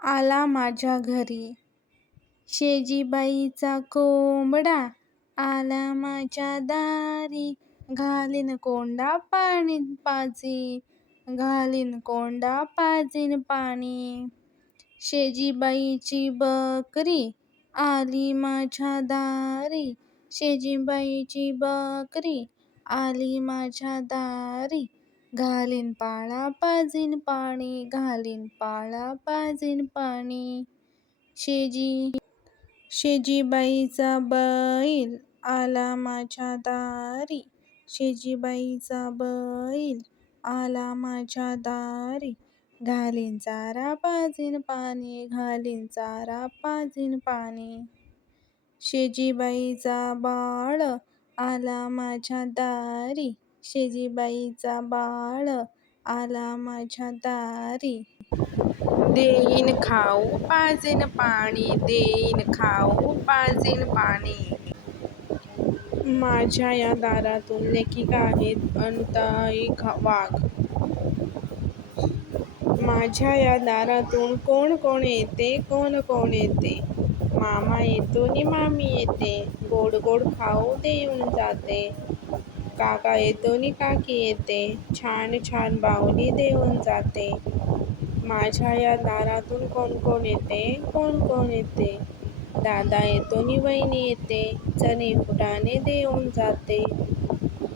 आला माझ्या घरी. शेजीबाईचा कोंबडा आला माझ्या दारी. घालीन कोंडा पाणी पाजी, घालीन कोंडा पाजीन पाणी. शेजीबाईची बकरी आली माझ्या दारी. शेजीबाईची बकरी आली माझ्या दारी. घालीन पाळा पाजीन पाणी, घालीन पाळा पाजीन पाणी. शेजीबाईचा बैल आला माझ्या दारी. शेजीबाईचा बैल आला माझ्या दारी. घालीन चारा पाजीन पाणी, घालीन चारा पाजीन पाणी. शेजीबाईचा बाळ आला माझ्या दारी. शेजीबाईचा बाळ आला माझ्या दारी. देईन खाऊ पाजीन पाणी, देईन खाऊ पाजीन पाणी. माझ्या या दारातून लेखिका आहेत अनुताई वाघ. माझ्या या दारातून कोण कोण येते, कोण कोण येते. मामा येतो नि मामी येते, गोड गोड खाऊ देऊन जाते. काका येतो नि काकी येते, छान छान बाहुली देऊन जाते. माझ्या या दारातून कोण कोण येते, कोण कोण येते. दादा येतो नि वहिनी येते, चणे फुटाणे देऊन जाते.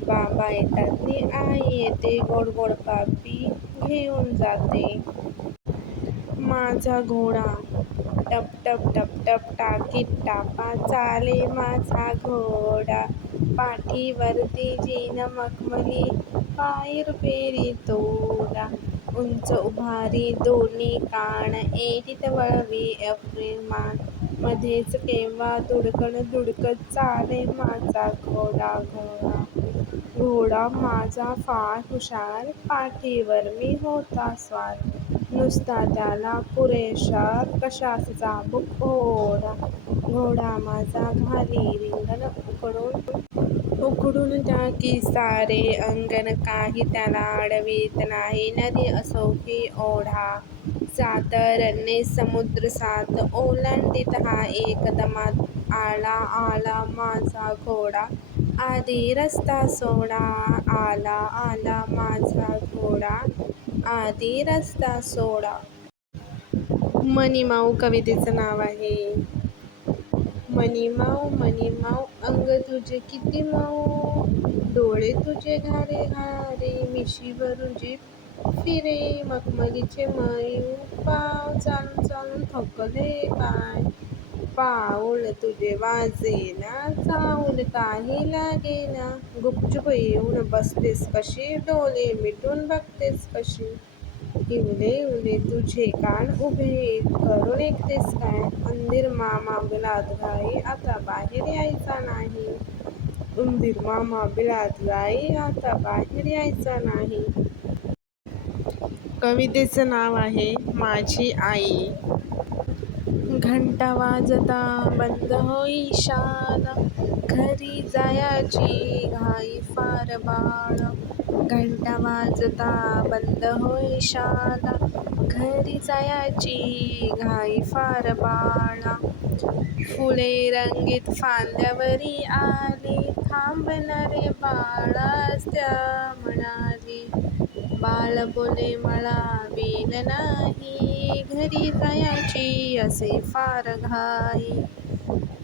बाबा येतात नि आई येते, गोड गोड कापी घेऊन जाते. माझा घोडा टप टप टप टप टाकीत टापा चाले माझा घोडा. पाठीवरती जीन मखमली, पाय रुपेरी तोला. उंच उभारी दोन्ही कान, ऐटीत वळवी अफरीन मान. मध्येच केव्हा दुडकन दुडकत चाले माझा घोडा. घोडा माझा फार हुशार, पाठीवर मी होता स्वार. नुसता त्याला पुरेशा कशाचा चाबूक ओढा. घोडा माझा घाली रिंगण उकडून टाकी सारे अंगण. काही त्याला अडवीत नाही, नदी असो की ओढा. 7 रन्ने समुद्र 7 ओलांडीत हा एकदमात आला माझा घोडा. आधी रस्ता सोडा, आला माझा घोडा. आधी रस्ता सोडा. मनीमाऊ कवितेचं नाव आहे. मनीमाऊ अंग तुझे किती मऊ, डोळे तुझे घारे घारे, मिशीवरून जीभ फिरे मखमलीचे मयू. पाव चालून चालून थकले काय, पाऊल तुझे वाजेना, चाऊल काही लागेना. गुपचूप येऊन बसतेस कशी, डोळे मिटून बघतेस कशी. इवले तुझे कान उभे करून ऐकतेस काय. उंदीर मामा बिलात घाई, आता बाहेर यायचा नाही. उंदीर मामा बिलात घाई, आता बाहेर यायचा नाही. कवितेचं नाव आहे माझी आई. घंटा वाजता बंद होई शाळा, घरी जायची घाई फार बाळा. घंटा वाजता बंद होई शाळा, घरी जायची घाई फार बाळा. फुले रंगीत फांद्यावरी आली, थांबना रे बाळास त्या म्हणाली. बाळ बोले मला वेल नाही, घरी जायची असे फार घाई.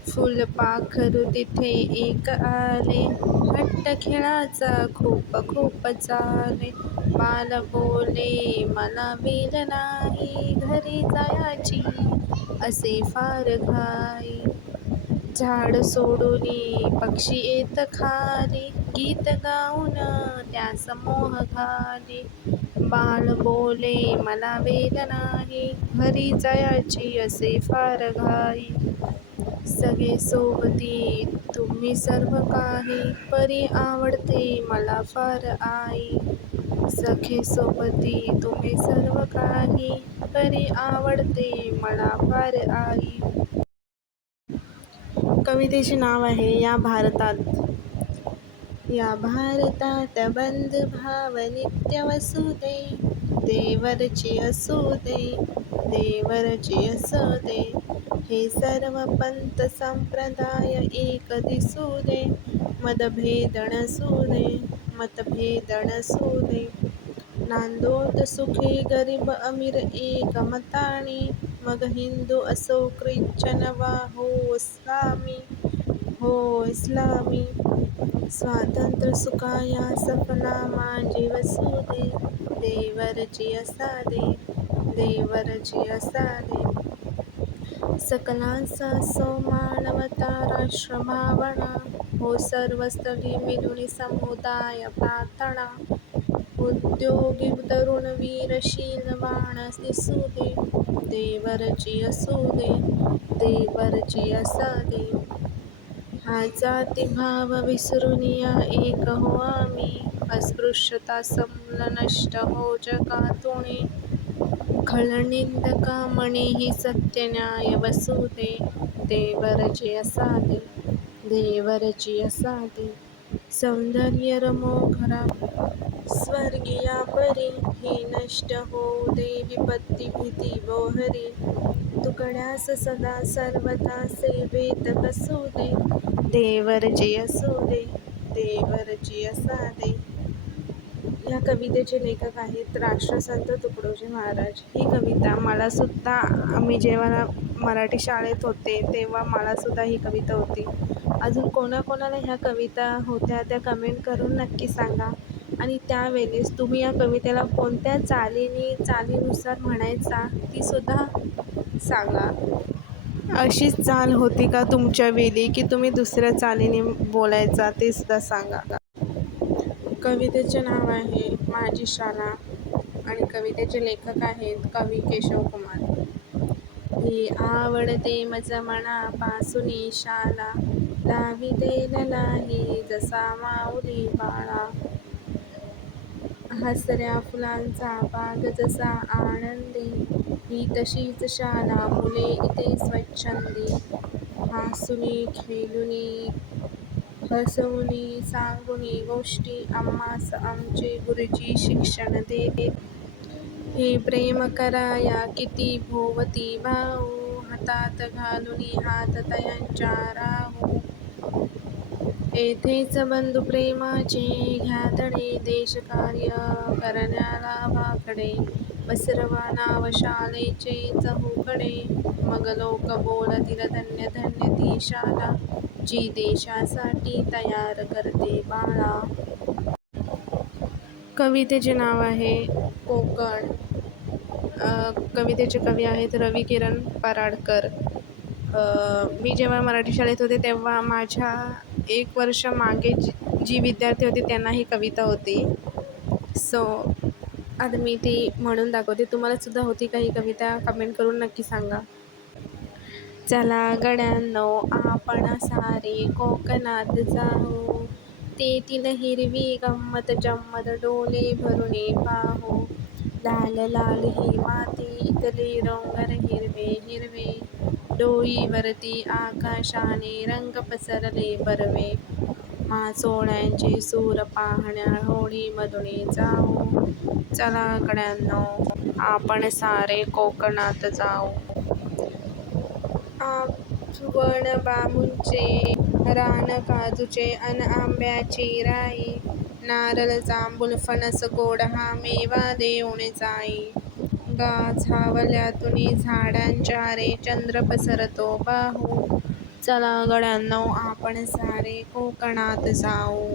फुलपाखरू तिथे एक आले, घट्ट खेळाचा खूप खूप चाले. बाळ बोले मला वेल नाही, घरी जायची असे फार घाई. झाड सोडूनी पक्षी येत खाली, गीत गाऊन त्यास मोह घाली. बाळ बोले मला वेल नाही, घरी जायची असे फार घाई. सगळे सोबती तुम्ही सर्व काही, परी आवडते मला फार आई. सखे सोबती तुम्ही सर्व काही, परी आवडते मला फार आई. कवितेचे नाव आहे या भारतात. या भारतात बंधुभाव नित्य वसुदे, देवरची असू दे, देवरची असू दे. हे सर्व पंथ संप्रदाय एक दिसू दे. मतभेद नसू दे, मतभेद नसू दे. नांदोत सुखी गरीब अमीर एकमताने. मग हिंदू असो ख्रिश्चन वा हो इस्लामी, हो इस्लामी. स्वातंत्र्य सुखाया सफनामा जीव दे. देवरची असा दे, देवरची असा दे. सकलांचा सो मानवता राष्ट्रभावना. हो सर्व स्थळी मिळून समुदाय प्रार्थना. उद्योगी तरुण वीर शीलवान दिसू दे. देवरची असू दे, देवरची असा दे. हा जातीभाव विसरून या एक हो आम्ही. अस्पृश्यता समूल नष्ट हो जगातून. खलनिंदका म्हणेही सत्य न्याय बसू दे. देवरची असा दे, देवरची असा दे. सौंदर्य रमो घरा स्वर्गीया परी. हे नष्ट होऊ दे विपत्ती भीती बोहरी. तुकड्यास सदा सर्वदा सेवेत कसू दे. देवरची असू दे, देवरची असा दे. या कवितेचे लेखक आहेत राष्ट्रसंत तुकडोजी महाराज. ही कविता मला सुद्धा, आम्ही जेव्हा मराठी शाळेत होते तेव्हा मला सुद्धा ही कविता होती. अजून कोणाकोणाला ह्या कविता होत्या त्या कमेंट करून नक्की सांगा. आणि त्यावेळेस तुम्ही या कवितेला कोणत्या चालीनुसार म्हणायचा ती सुद्धा सांगा. अशीच चाल होती का तुमच्या वेळी की तुम्ही दुसऱ्या चालीने बोलायचा ते सुद्धा सांगा. कवितेचे नाव आहे माझी शाळा आणि कवितेचे लेखक आहेत कवी केशव कुमार. ही आवडते मज मनापासून शाळा. लावितेल नाही जसा माऊली बाळा. हसऱ्या फुलांचा बाग जसा आनंदी. ही तशीच शाळा मुले इथे स्वच्छंदी. हसूनी खेळूनी हसवूनी सांगुनी गोष्टी. आम्हास आमचे गुरुजी शिक्षण देत. हे प्रेम कराया किती भोवती भाऊ. हातात घालूनी हात तयांच्या राहू. येथेच बंधू प्रेमाचे घ्यातडे. देशकार्य करण्याला वाकडे. पसरवा नाव शाळेचे चहूकडे. मग लोक बोलतील धन्य धन्य ती शाळा. जी देशासाठी तयार करते बाळा. कवितेचे नाव आहे कोकण. कवितेचे कवी आहेत रवी किरण पराडकर. मी जेव्हा मराठी शाळेत होते तेव्हा माझ्या 1 वर्ष मागे जी विद्यार्थी होती त्यांना ही कविता होती. सो आता मी ती म्हणून दाखवते. तुम्हाला सुद्धा होती का ही कविता? कमेंट करून नक्की सांगा. चला गड्यांनो आपण सारे कोकणात जाऊ. तेथील हिरवी गंमत जम्मत डोळे भरून पाहू. लाल लाल ही माती इथले डोंगर हिरवे हिरवे. डोईवरती आकाशाने रंग पसरले बरवे. मासोळ्यांचे सूर पाहण्या होडीमधून जाऊ. चला गड्यांनो आपण सारे कोकणात जाऊ. आठवण बांबूचे रान काजूचे अन आंब्याची राई. नारळ जांभूळ फणस गोड हा मेवा देऊन जाई. झावल्यातून झाडांच्या रे चंद्र पसरतो बाहू. चला गड्यांनो आपण सारे कोकणात जाऊ.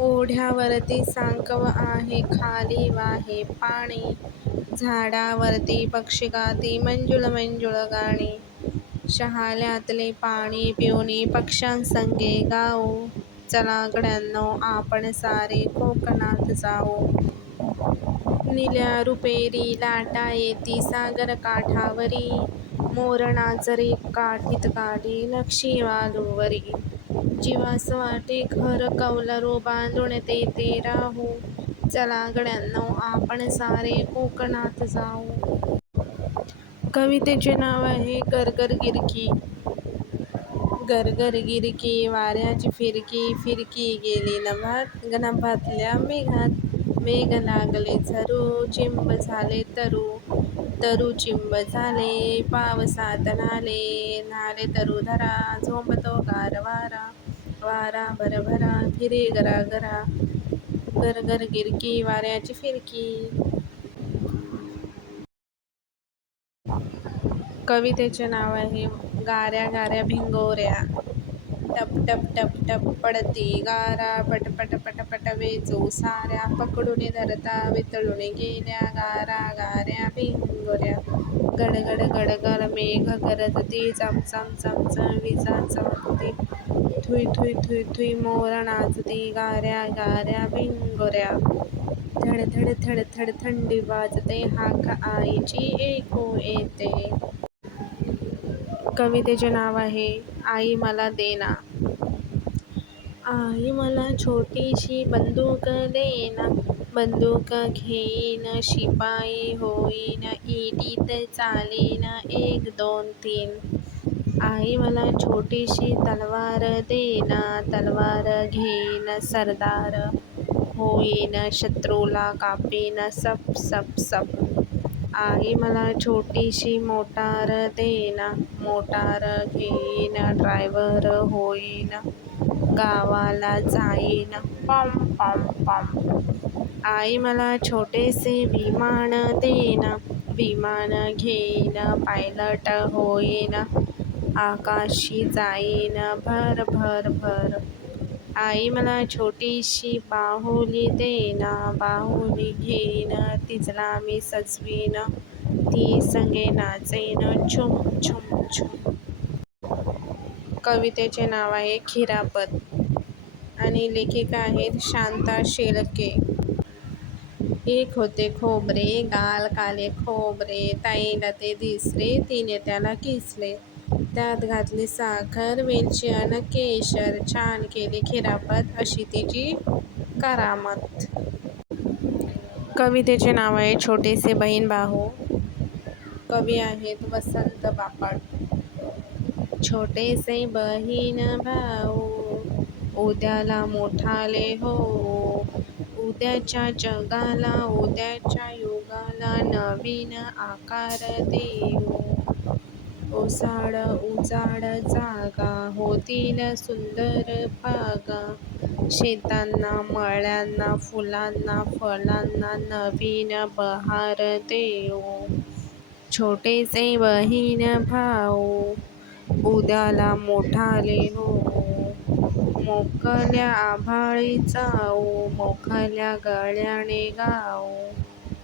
ओढ्यावरती सांकव आहे खाली वाहे पाणी. झाडावरती पक्षी गाती मंजुळ मंजुळ गाणी. शहाळ्यातले पाणी पिऊन पक्ष्यांसंगे गाऊ. चला गड्यांनो आपण सारे कोकणात जाऊ. निळ्या रुपेरी लाटा येती सागर काठावरी. मोर नाचरे काठीत काढी नक्षी वालूवरी. जीवास वाटे घर कौलारू बांधून तेथे राहू. चला गड्यांनो आपण सारे कोकणात जाऊ. कवितेचे नाव आहे गरगर गिरकी. गरगर गिरकी वाऱ्याची फिरकी. फिरकी गेली नभातल्या मेघात. मेघ लागले झरू, चिंब झाले तरू, तरू चिंब झाले, पावसात नाले, नाले तरू धरा, झोंबतो गार वारा, वारा भरभरा, फिरे गरागरा, गरगर गिरकी, वाऱ्याची फिरकी. कवितेचे नाव आहे गाऱ्या गाऱ्या भिंगोऱ्या. टप टप टप टप पडती गारा, पटपट पटपट वेचू साऱ्या, पकडून धरता वितळून गेल्या गारा गाऱ्या भिंगोऱ्या. गडगड गडगड मेघ गरजती, चमचम चमचम विजा चमकती, थुई थुई थुई थुई मोर नाचती, गाऱ्या गाऱ्या भिंगोऱ्या. धड धड थड थड थंडी वाजते, हाक आईची ऐकू येते. कवितेचे नाव आहे आई मला देना. आई मला छोटीशी बंदूक देना, बंदूक घेईन शिपाई होईन, इटीत चालीन 1 2 3. आई मला छोटीशी तलवार देना, तलवार घेईन सरदार होईन, शत्रूला कापीन सप सप सप. आई मला छोटीशी मोटार देना, मोटार घेईन ड्रायव्हर होईन, गावाला जाईन पॉम पॉम पॉम. आई मला छोटेसे विमान देना, विमान घेईन पायलट होईन, आकाशी जाईन भर भर भर. आई मला छोटीशी बाहुली देना, बाहुली घेईन तिला मी सजवीन, ती संगे नाचेन छुम छुम छुम. कवितेचे नाव आहे खिरापत आणि लेखिका आहेत शांता शेळके. एक होते खोबरे, गाल काले खोबरे, ताईला ते दिसले, तिने त्याला किसले, त्यात घातली साखर, वेलची अन केशर, छान केली खिरापत, अशी तिची करामत. कवितेचे नाव आहे छोटेसे बहीण भाऊ. कवी आहेत वसंत बापट. छोटेसे बहीण भाऊ, उद्याला मोठाले हो, उद्याच्या जगाला, उद्याच्या युगाला नवीन आकार देऊ. ओसाड उजाड जागा, होतील सुंदर बागा, शेतांना मळ्यांना फुलांना फळांना नवीन बहार देऊ. छोटेसे बहीण भाऊ, उद्याला मोठाले हो, मोकल्या आभाळी जाऊ, मोकल्या गळ्याने गाऊ,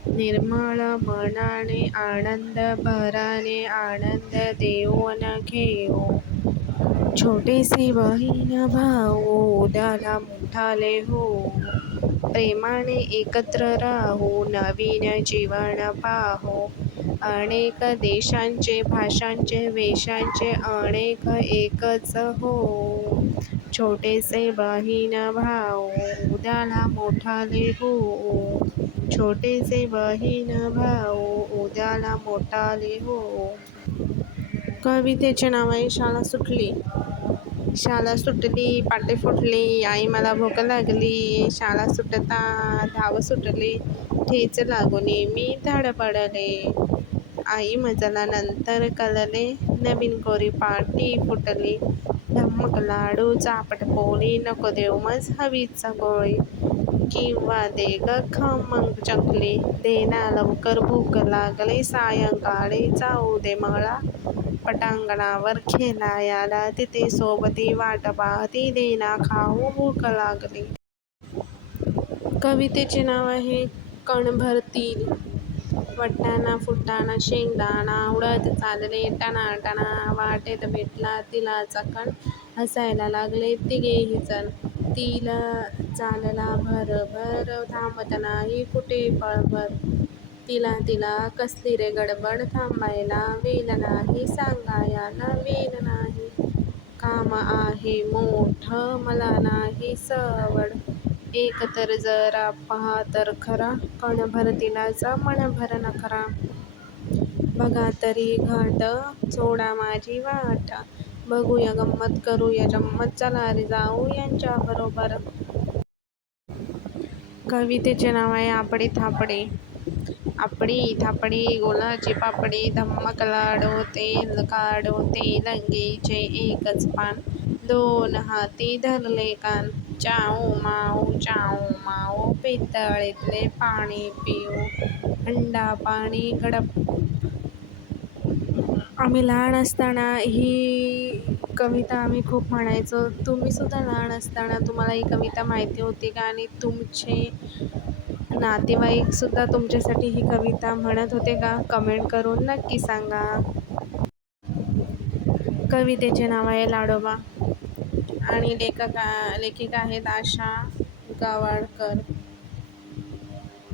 निर्मळ मनाने आनंद भराने आनंद देऊन घेऊ. छोटेसे बहीण भाऊ, उद्याला मोठाले हो, प्रेमाने एकत्र राहू, नवीन जीवन पाहू, अनेक देशांचे भाषांचे वेशांचे अनेक एकच हो. छोटेसे बहीण भाऊ, उद्याला मोठाले हो, छोटेसे बहीण भाऊ, उद्याला मोठाले हो. कवितेचे नाव आहे शाळा सुटली. शाळा सुटली पाटे फुटली, आई मला भूक लागली, शाळा सुटता धाव सुटली, ठेच लागुनी मी धडपडले, आई मजला नंतर कळले, नवीन कोरी पाटी फुटली, धम्मक लाडू चापट पोळी, नको देऊ मज हवीच गोळी, किंवा दे ग खमंग चकली, दे ना लवकर भूक लागली, सायंकाळी जाऊ दे मला पटांगणावर खेळायला, तिथे सोबती वाट पाहती, दे ना खाऊ भूक लागली. कवितेचे नाव आहे कणभर तीळ. वाटाणा फुटाणा शेंगदाणा, उडत चालले टनाटना, वाटेत भेटला तिळाचा कण, हसायला लागले तिघेही जण. तीळ चालला भरभर, थांबत नाही कुठे पळभर, तिला तिला कसली रे गडबड, थांबायला वेळ नाही, सांगायला वेळ नाही, काम आहे मोठं मला नाही सवड, एक तर जरा पहा तर खरा, कणभर तिळाचा मनभर नखरा. बघा तरी घाट, सोडा माझी वाट, बघूया गंमत करूया जम्मत, चला रे जाऊ यांच्या बरोबर. कवितेचे नाव आहे आपडी थापडी. आपडी थापडी गोलाची पापडी, धम्मक लाडो तेल काढो तेलंगीचे एकच पान, दोन हाती धरले कान, चाऊ माऊ पितळीतले पाणी पिऊ, हंडा पाणी गडप. आम्ही लहान असताना ही कविता आम्ही खूप म्हणायचो. तुम्ही सुद्धा लहान असताना तुम्हाला ही कविता माहिती होती का? आणि तुमचे नातेवाईक सुद्धा तुमच्यासाठी ही कविता म्हणत होते का? कमेंट करून नक्की सांगा. कवितेचे नाव आहे लाडोबा आणि लेखिका आहेत आशा गावाडकर.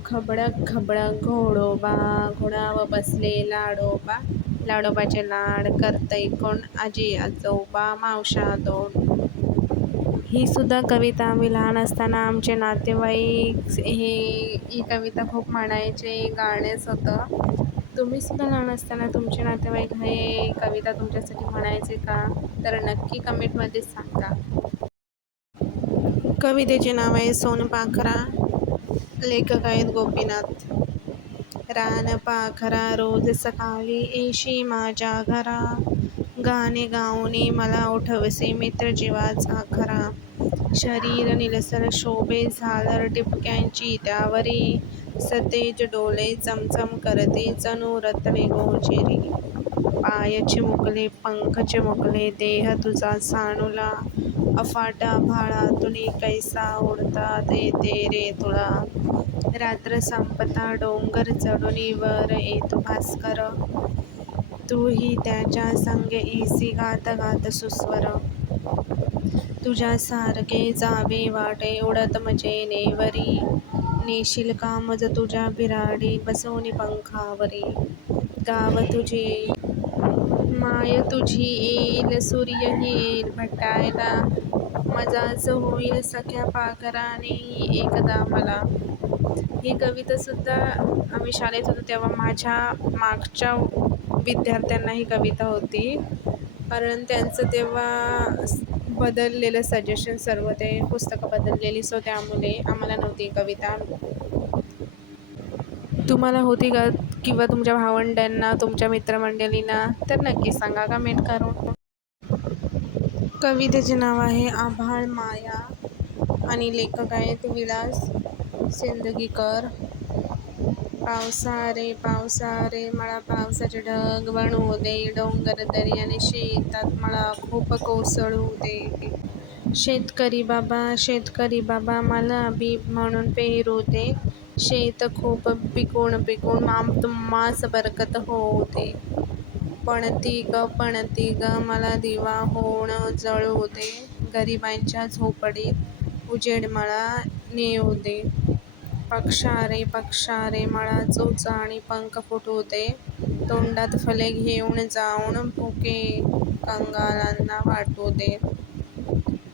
खबडक खबडक घोडोबा, घोडावर बसले लाडोबा, लाडोबाचे लाड करतय कोण? आजी आजोबा मावशा दोन. ही सुद्धा कविता आम्ही लहान असताना आमचे नातेवाईक ही कविता खूप म्हणायचे. गाणेच होतं. तुम्ही सुद्धा लहान असताना तुमचे नातेवाईक हे कविता तुमच्यासाठी म्हणायचे का? तर नक्की कमेंटमध्ये सांगा. कवितेचे नाव आहे सोनपाखरा. लेखक आहेत गोपीनाथ. रान पाखरा रोज सकाळी येशी माझ्या घरा, गाणे गाऊने मला उठवसे मित्र जीवाचा खरा. शरीर निलसर शोभे झालर टिपक्यांची त्यावरी, सतेज डोळे चमचम करते जणू रत्ने गोजिरी. पाय चिमुकले पंख चिमुकले देह तुझा सानुला, अफाट आभाळातून कैसा उडतात येते रे तुला. रात्र संपता डोंगर चढून वर येतो भास्कर, तूही त्याच्या संगे येसी गात गात सुस्वर. तुझ्यासारखे जावे वाटे उडत नेवरी, नेशील का मज तुझ्या बिराडी बसवून पंखावरी. गाव तुझे माय तुझी येईल सूर्यही येईल भेटायला, मजाच होईल सख्या पाखराने एकदा मला. ही कविता सुद्धा आम्ही शाळेत होतो तेव्हा माझ्या मागच्या विद्यार्थ्यांना ही कविता होती, कारण त्यांचं तेव्हा बदललेलं सजेशन सर्व ते पुस्तकं बदललेली, सो त्यामुळे आम्हाला नव्हती कविता. तुम्हाला होती का? किंवा तुमच्या भावंडांना, तुमच्या मित्रमंडळींना? तर नक्की सांगा कमेंट करून. कवितेचे नाव आहे आभाळ माया आणि लेखक आहेत विलास सिंदगीकर. पावसा रे मला पावसाचे ढग बनवू दे, डोंगर दरी आणि शेतात मला खूप कोसळू दे. शेतकरी बाबा मला बी म्हणून पेरू दे, शेत खूप पिकून मास बरकत होऊ दे. पणती ग मला दिवा होऊन जळू दे, गरिबांच्या झोपडीत उजेड मला नेऊ दे. पक्षा रे मला चोच आणि पंख फुटू दे, तोंडात फले घेऊन जाऊन भुके कंगालांना वाटू दे.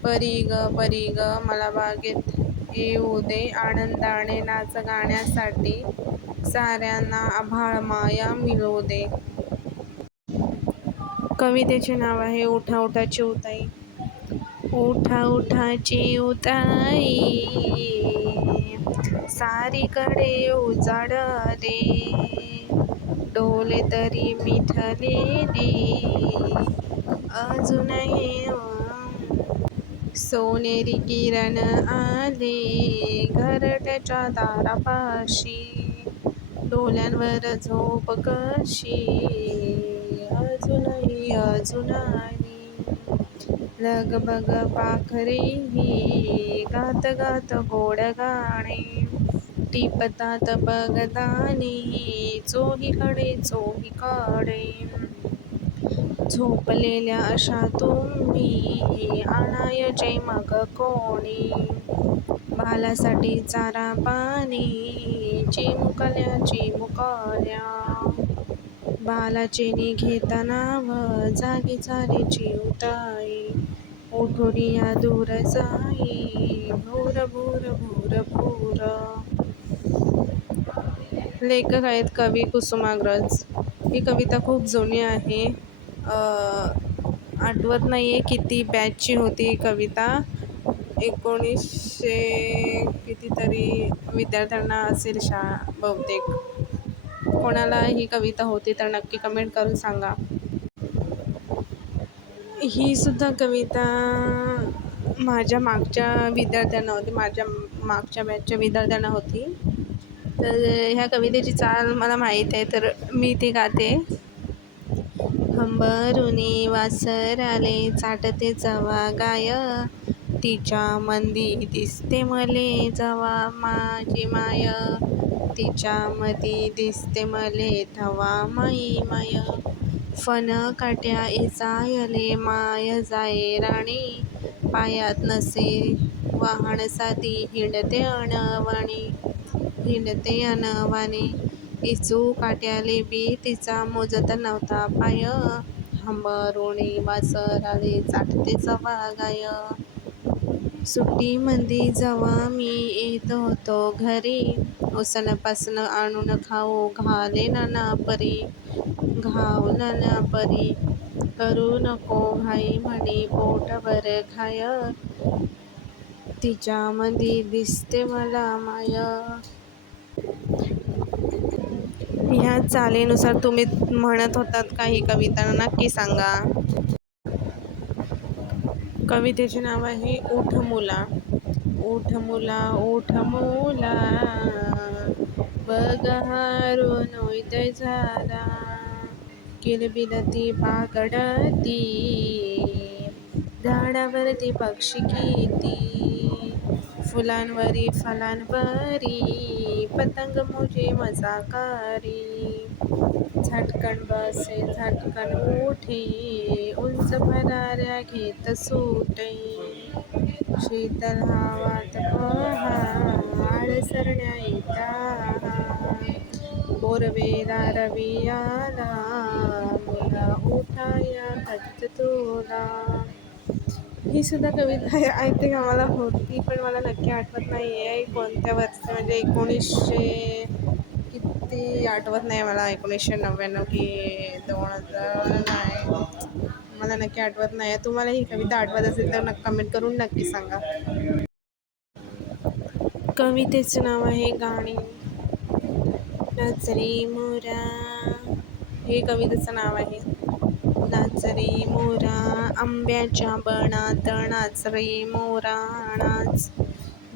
परी ग मला बागेत येऊ दे, आनंदाने नाच गाण्यासाठी साऱ्यांना आभाळ माया मिळू दे. कवितेचे नाव आहे उठा उठा चिऊताई. उठा उठा चिऊताई, सारीकडे उजाड रे, डोले तरी मिठलेले अजूनही सोनेरी किरण आले घरट्याच्या दारापाशी, डोल्यांवर झोप कशी अजूनही लगबग पाखरे ही गात गात गोड गाणे, टिपतात बगदानी चोहीकडे झोपलेल्या अशा तुम्ही आणायचे मग कोणी, बालासाठी चारा पाणी चिमुकल्या बालाचे निघेता नाव जागी झाली चिऊताई, उठुनिया दूर जाई भूर भूर भूर भूर. लेखक आहेत कवी कुसुमाग्रज. ही कविता खूप जुनी आहे, आठवत नाही आहे किती बॅचची होती ही कविता, 1900 कितीतरी विद्यार्थ्यांना असेल शाळा बहुतेक. कोणाला ही कविता होती तर नक्की कमेंट करून सांगा. ही सुद्धा कविता माझ्या मागच्या विद्यार्थ्यांना होती, माझ्या मागच्या बॅचच्या विद्यार्थ्यांना होती. तर ह्या कवितेची चाल मला माहीत आहे तर मी ती गाते. हंबरुनी वासर आले चाटते जवा गाय, तिच्या मंदी दिसते मले जवा माझी माय, तिच्या मधी दिसते मले धवा माई माय. फन काट्या जायले माय जाये राणी, पायात नसे वाहन साधी हिंडते अनवाणी. इचू काट्याले बी तिचा मोजत नव्हता पाय, हंबरुणी वासर आले चाटते जवा गाय. सुट्टीमंदी जवा मी येत होतो घरी, उसनपासन आणून खाऊ घाले नाना परी. करू नको घाई म्हणी पोटभर खाय, तिच्यामंदी दिसते मला माय. ह्या चालीनुसार तुम्ही म्हणत होतात का ही कविता नक्की सांगा. कवितेचे नाव आहे उठ मुला. उठ मुला उठ मुला, बगारून उदय झाला, किलबिलती पाकडती झाडावरती पक्षी किती, फुलांवरी फलांवरी पतंग मोजे मजाकारी. झटकन बसे झटकन उठे, उंच भराऱ्या घेत सुटे, शीतल हवात पहाड सरण्या येता, बोरवेला रवी आला, मुला उठाया खत तुला. ही सुद्धा कविता आय थिंक आम्हाला होती पण मला नक्की आठवत नाही आहे कोणत्या वर्षी, म्हणजे 1900 किती आठवत नाही मला, 1999 की 2000 नाही, मला नक्की आठवत नाही आहे. तुम्हाला ही कविता आठवत असेल तर कमेंट करून नक्की सांगा. कवितेचं नाव आहे गाणी. नाच रे मोरा, हे कवितेचं नाव आहे. नाच रे मोरा आंब्याच्या बनात, नाच रे मोरा नाच,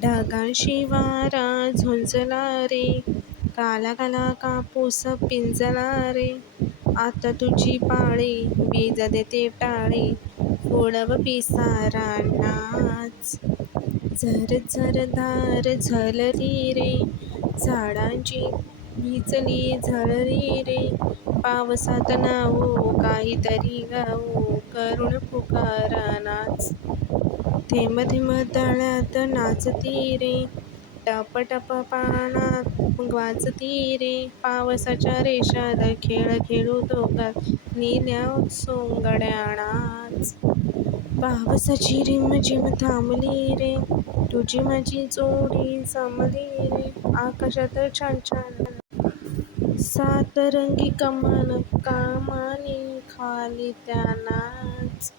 ढगांशी वारा झुंजला रे, काला काला कापूस पिंजला रे, आता तुझी पाळी बीज देते टाळी, उडव पिसारा नाच. झर झर धार झलरी रे, झाडांची भिजली झळरी रे, पावसात नावू काहीतरी गाऊ, करुण पुकारा नाच. थेंब थेंब तळ्यात नाचती रे, टप टप पाण्यात वाजती रे, पावसाच्या रेषात खेळ खेळू दोघात, निल्या सोंगड्या नाच. पावसाची रिमझिम थांबली रे, तुझी माझी जोडी जमली रे, आकाशात छान छान सातरंगी कमान, कामानी खाली त्या नाच.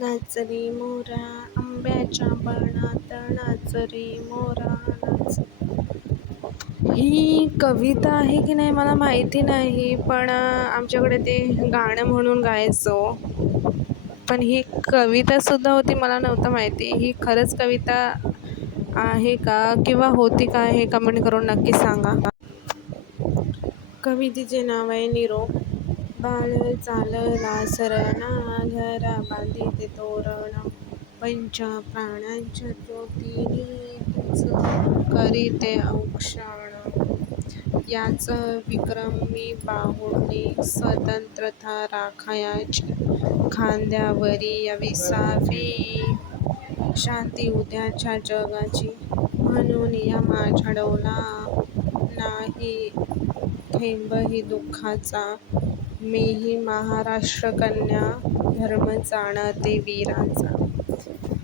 नाच रे मोरा आंब्याच्या बनात, नाच रे मोरा नाच. ही कविता आहे की नाही मला माहिती नाही, पण आमच्याकडे ते गाणं म्हणून गायचो. पण ही कविता सुद्धा होती मला नव्हतं माहिती. ही खरंच कविता आहे का किंवा होती का हे कमेंट करून नक्की सांगा. कवितेचे नाव आहे निरोप. बाळ चालला सरणा, घरा बांधिते तोरण, पंच प्राण्यांच्या ज्योतीने तुझ करीते औक्षण. याच विक्रमी बाहुंनी स्वतंत्रता राखायची, खांद्यावरी विसावी शांती उद्याच्या जगाची, म्हणून या माझ्या डोला नाही थेंबही दुःखाचा, मीही महाराष्ट्र कन्या धर्म जाणते वीरांचा.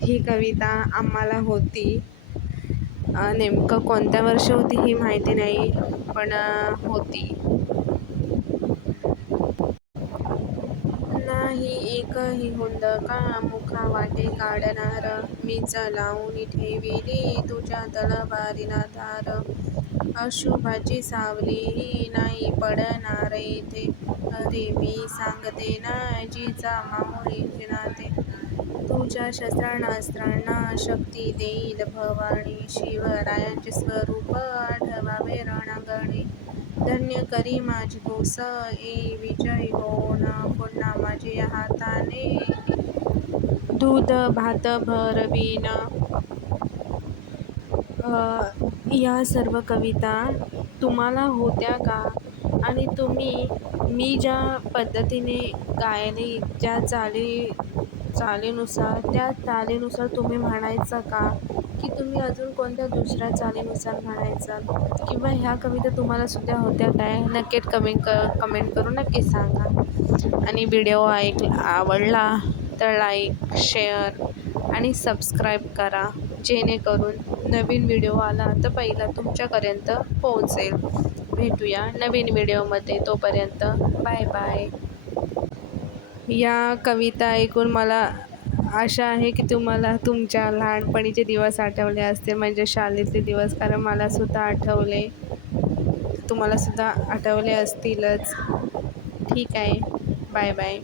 ही कविता आम्हाला होती. नेमकं कोणत्या वर्षी होती ही माहिती नाही पण होती. नाही एक एकही हुंद का मुखा वाटे काढणार, मीच लावून ठेविली तुझ्या तलवारीला धार. अशुभाची सावली नाही पडणार येथे, अरे मी सांगते ना जिजामाऊलीचे नाते. तुझ्या शस्त्रास्त्रांना शक्ती देईल भवानी, शिवरायांचे स्वरूप आठवावे रणांगणी. धन्य करी माझी कोस ए विजयी होऊन, पुन्हा माझ्या हाताने दूध भात भरवीन. या सर्व कविता तुम्हाला होत्या का? आणि तुम्ही मी ज्या पद्धतीने गायली, ज्या चालीनुसार त्या चालीनुसार तुम्ही म्हणायचं का, की तुम्ही अजून कोणत्या दुसऱ्या चालीनुसार म्हणायचा, किंवा ह्या कविता तुम्हाला सुद्धा होत्या काय? नक्कीच कमेंट करून नक्की सांगा. आणि व्हिडिओ आवडला तर लाईक, शेअर आणि सबस्क्राईब करा, जेणेकरून नवीन व्हिडिओ आला तर पहिला तुमच्यापर्यंत पोहोचेल. भेटूया नवीन व्हिडिओमध्ये, तोपर्यंत बाय बाय. या कविता ऐकून मला आशा आहे की तुम्हाला तुमच्या लहानपणीचे दिवस आठवले असतील, म्हणजे शाळेतले दिवस, कारण मलासुद्धा आठवले, तुम्हालासुद्धा आठवले असतीलच. ठीक आहे, बाय बाय.